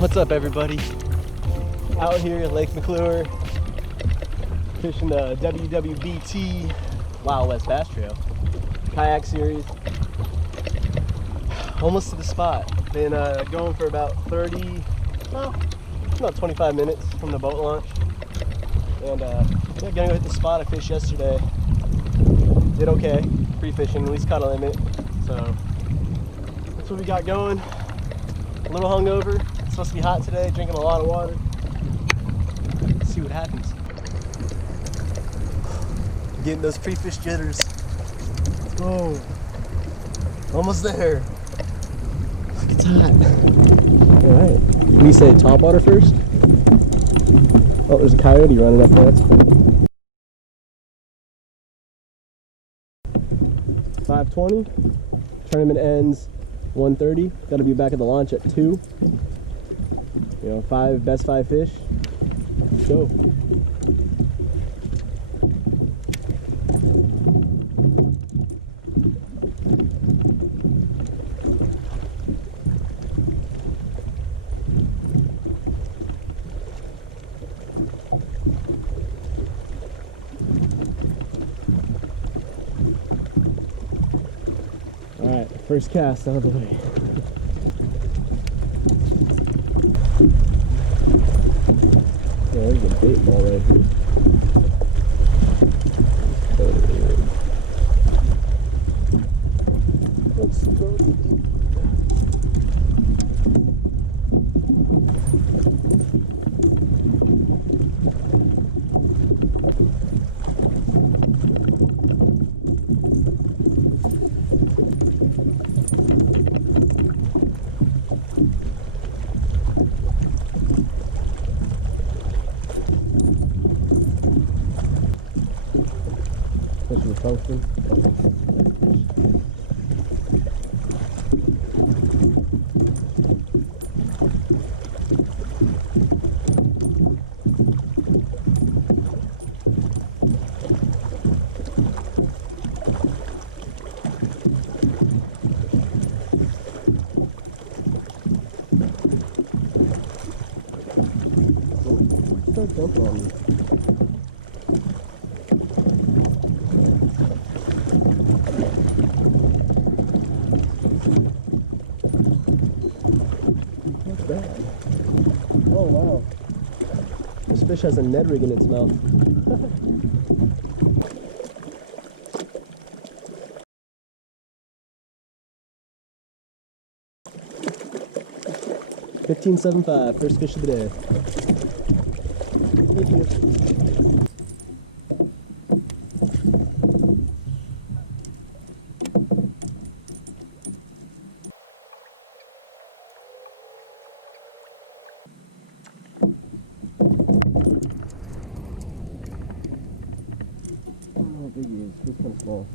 What's up, everybody? Out here at Lake McClure, fishing the WWBT Wild West Bass Trail Kayak Series. Almost to the spot. Been going for about 25 minutes from the boat launch. And yeah, gonna go hit the spot I fished yesterday. Did okay, pre-fishing, at least caught a limit. So that's what we got going. A little hungover. It's supposed to be hot today, drinking a lot of water. Let's see what happens. Getting those pre-fish jitters. Oh, almost there. Look, it's hot. All right, we say top water first. Oh, there's a coyote running up there. That's cool. 5:20. Tournament ends 1:30. Got to be back at the launch at 2. You know, best five fish. Let's go. All right, first cast out of the way. Yeah, there's a bait ball right here. Let's go. Tungsten. Start jumping on me. Oh wow, this fish has a Ned rig in its mouth. $15.75, first fish of the day. Thank you. How big he is? He's kind of small.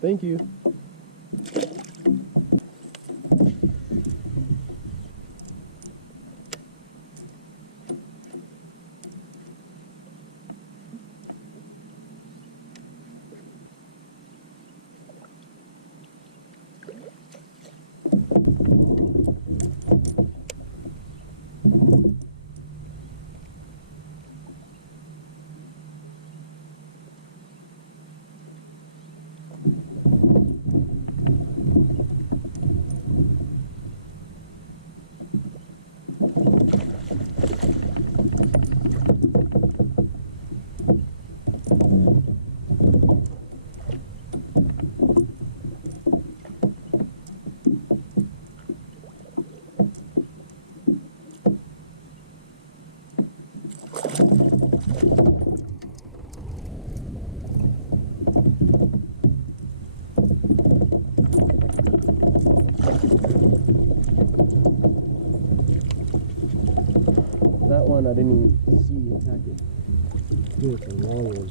Thank you. That one I didn't even see attack it. Ooh, it's a long one.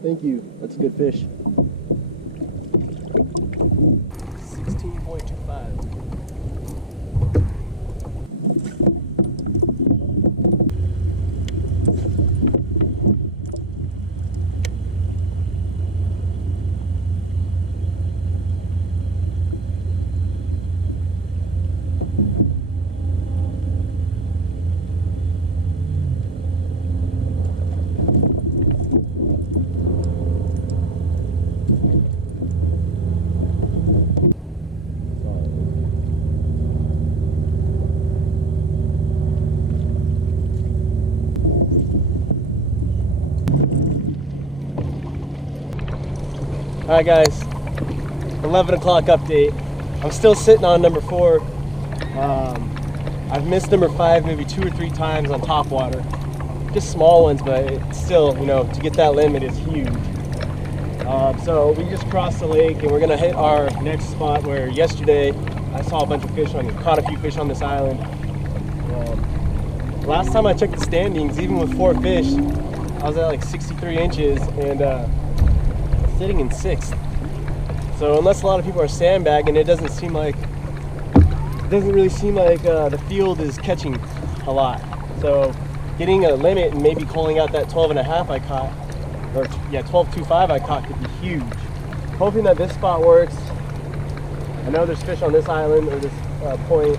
Thank you. That's a good fish. 16.25. Alright guys, 11 o'clock update. I'm still sitting on number 4. I've missed number 5 maybe 2 or 3 times on top water. Just small ones, but it's still, you know, to get that limit is huge. So we just crossed the lake and we're gonna hit our next spot where yesterday I saw a bunch of fish caught a few fish on this island. Last time I checked the standings, even with 4 fish, I was at like 63 inches and sitting in 6th. So unless a lot of people are sandbagging, it doesn't really seem like the field is catching a lot. So getting a limit and maybe calling out that 12.5 I caught, or yeah, 12.25 I caught could be huge. Hoping that this spot works. I know there's fish on this island or this point.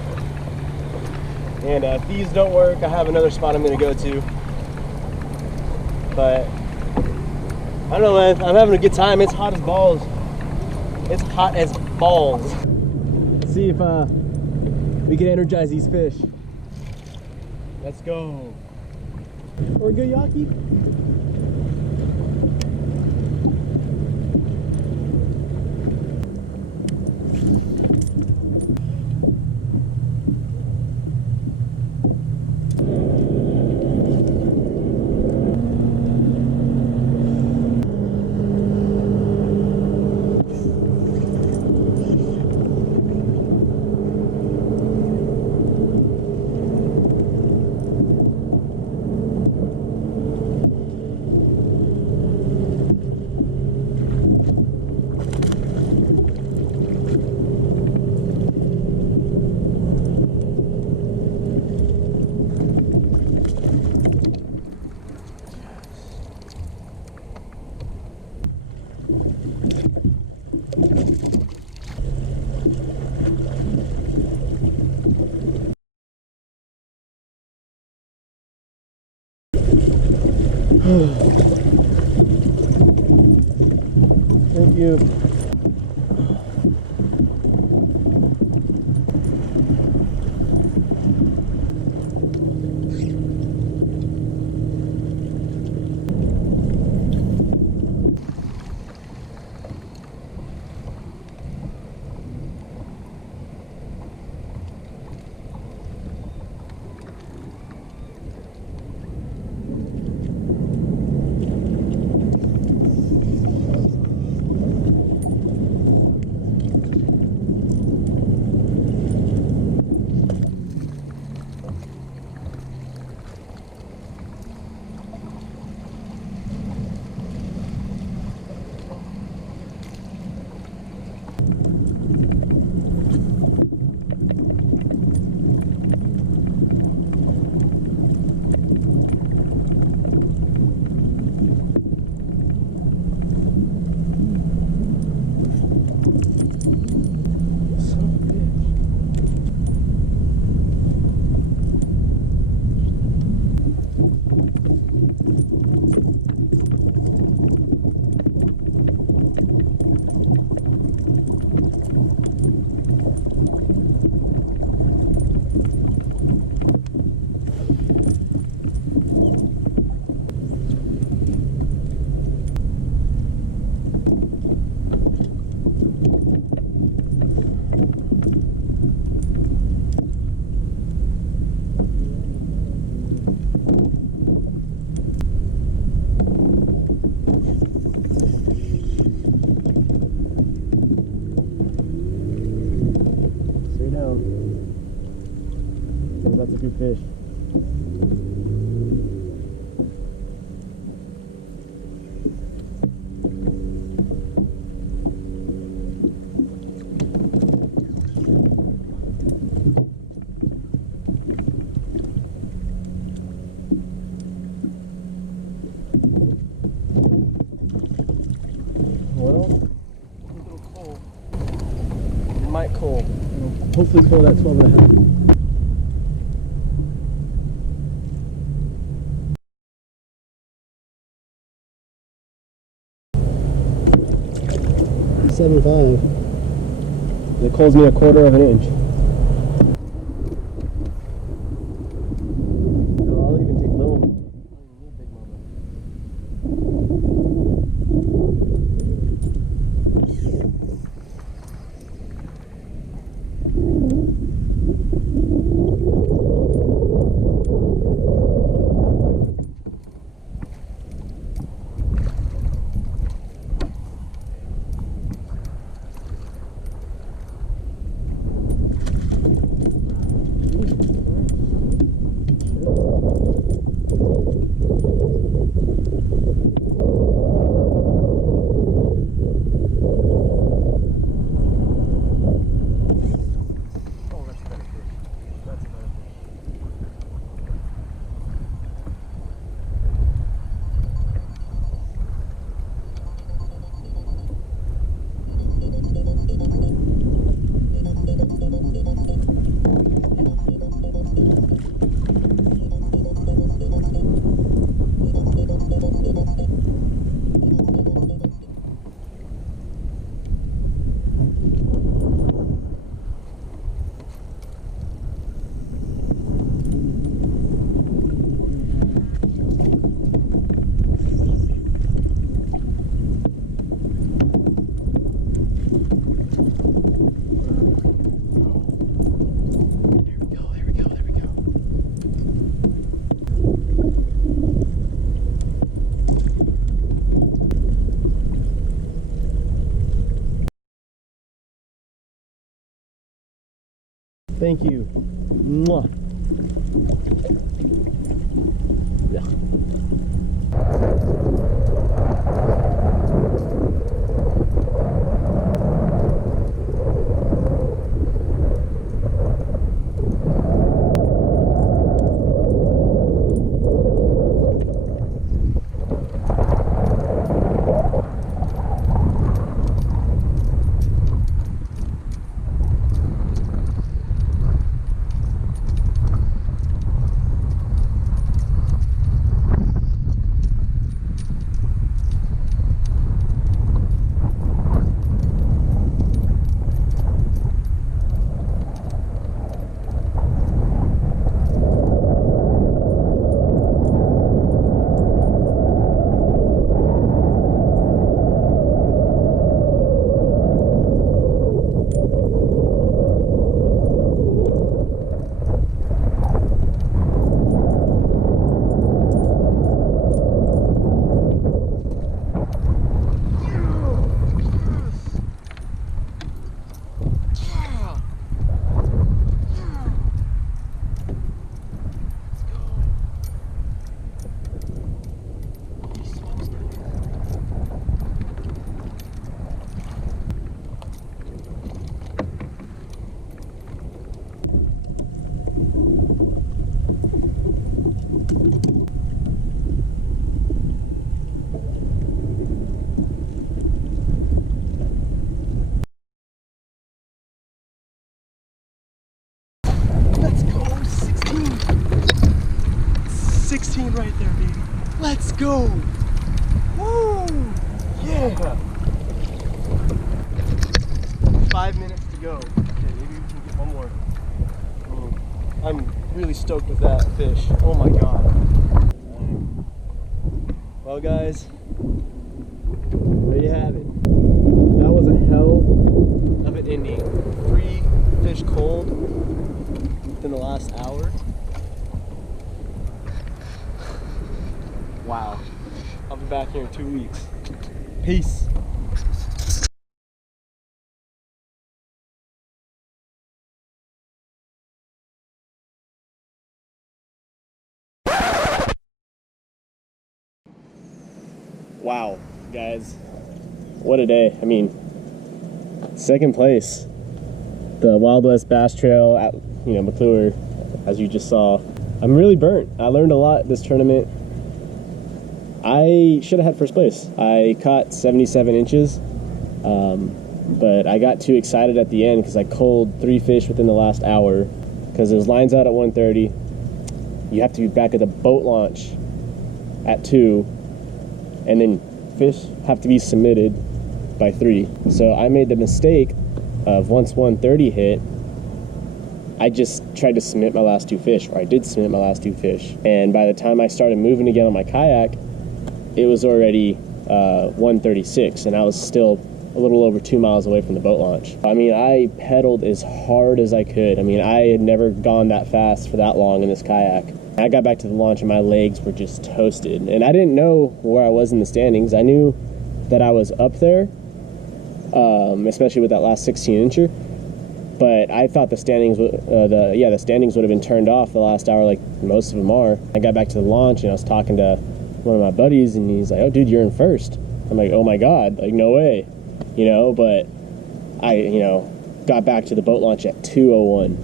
And if these don't work, I have another spot I'm gonna go to. But I don't know, man. I'm having a good time. It's hot as balls. It's hot as balls. Let's see if we can energize these fish. Let's go. Or good yaki. Thank you. That's a good fish. Well, a little cold. It might cold. Hopefully cold at 12 and a half. $7.5. It calls me a quarter of an inch. No, I'll even take little. I don't even need big mama. Thank you. Mwah. Yeah. Right there, baby. Let's go. Woo! Yeah. 5 minutes to go. Okay, maybe we can get one more. I'm really stoked with that fish. Oh my god. Well, guys, there you have it. That was a hell of an ending. 3 fish cold within the last hour. Wow. I'll be back here in 2 weeks. Peace. Wow, guys, what a day. I mean, second place, the Wild West Bass Trail at, you know, McClure, as you just saw. I'm really burnt. I learned a lot this tournament. I should have had first place. I caught 77 inches, but I got too excited at the end because I culled 3 fish within the last hour, because there's lines out at 1:30. You have to be back at the boat launch at 2, and then fish have to be submitted by 3. So I made the mistake of, once 1:30 hit, I just tried to submit my last 2 fish, or I did submit my last 2 fish. And by the time I started moving again on my kayak, it was already 1:36, and I was still a little over 2 miles away from the boat launch. I mean, I pedaled as hard as I could. I mean, I had never gone that fast for that long in this kayak. I got back to the launch and my legs were just toasted. And I didn't know where I was in the standings. I knew that I was up there, especially with that last 16-incher. But I thought the standings, the standings would have been turned off the last hour, like most of them are. I got back to the launch and I was talking to one of my buddies, and he's like, "Oh, dude, you're in first." I'm like, "Oh my God, like no way," you know. But I, you know, got back to the boat launch at 2:01.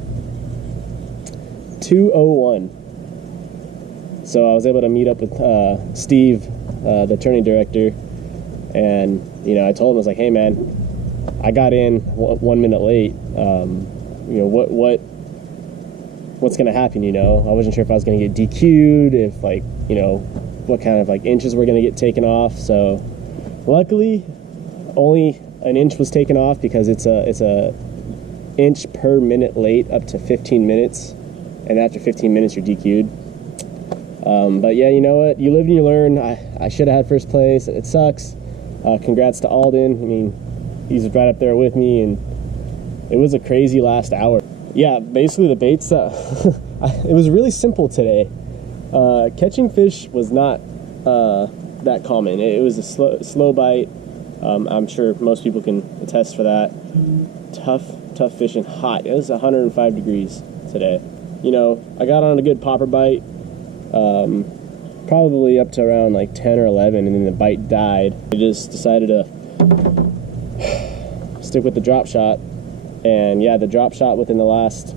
2:01. So I was able to meet up with Steve, the turning director, and you know, I told him, I was like, "Hey man, I got in 1 minute late. You know, what's gonna happen? You know, I wasn't sure if I was gonna get DQ'd, if like, you know, what kind of like inches were gonna get taken off." So luckily, only an inch was taken off, because it's a inch per minute late up to 15 minutes, and after 15 minutes you're DQ'd. But yeah, you know what? You live and you learn. I should have had first place. It sucks. Congrats to Alden. I mean, he's right up there with me, and it was a crazy last hour. Yeah, basically the baits that it was really simple today. Catching fish was not that common. It was a slow bite. I'm sure most people can attest for that. Tough fishing, hot. It was 105 degrees today. You know, I got on a good popper bite, probably up to around like 10 or 11, and then the bite died. I just decided to stick with the drop shot, and yeah, the drop shot within the last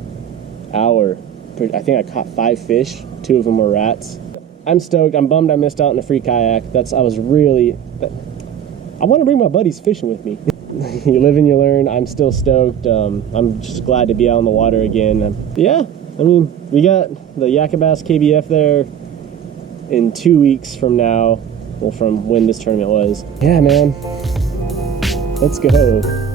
hour, I think I caught 5 fish. 2 of them were rats. I'm stoked. I'm bummed I missed out on the free kayak. I want to bring my buddies fishing with me. You live and you learn. I'm still stoked. I'm just glad to be out on the water again. Yeah, I mean, we got the YakAttack KBF there in 2 weeks from now. Well, from when this tournament was. Yeah, man. Let's go.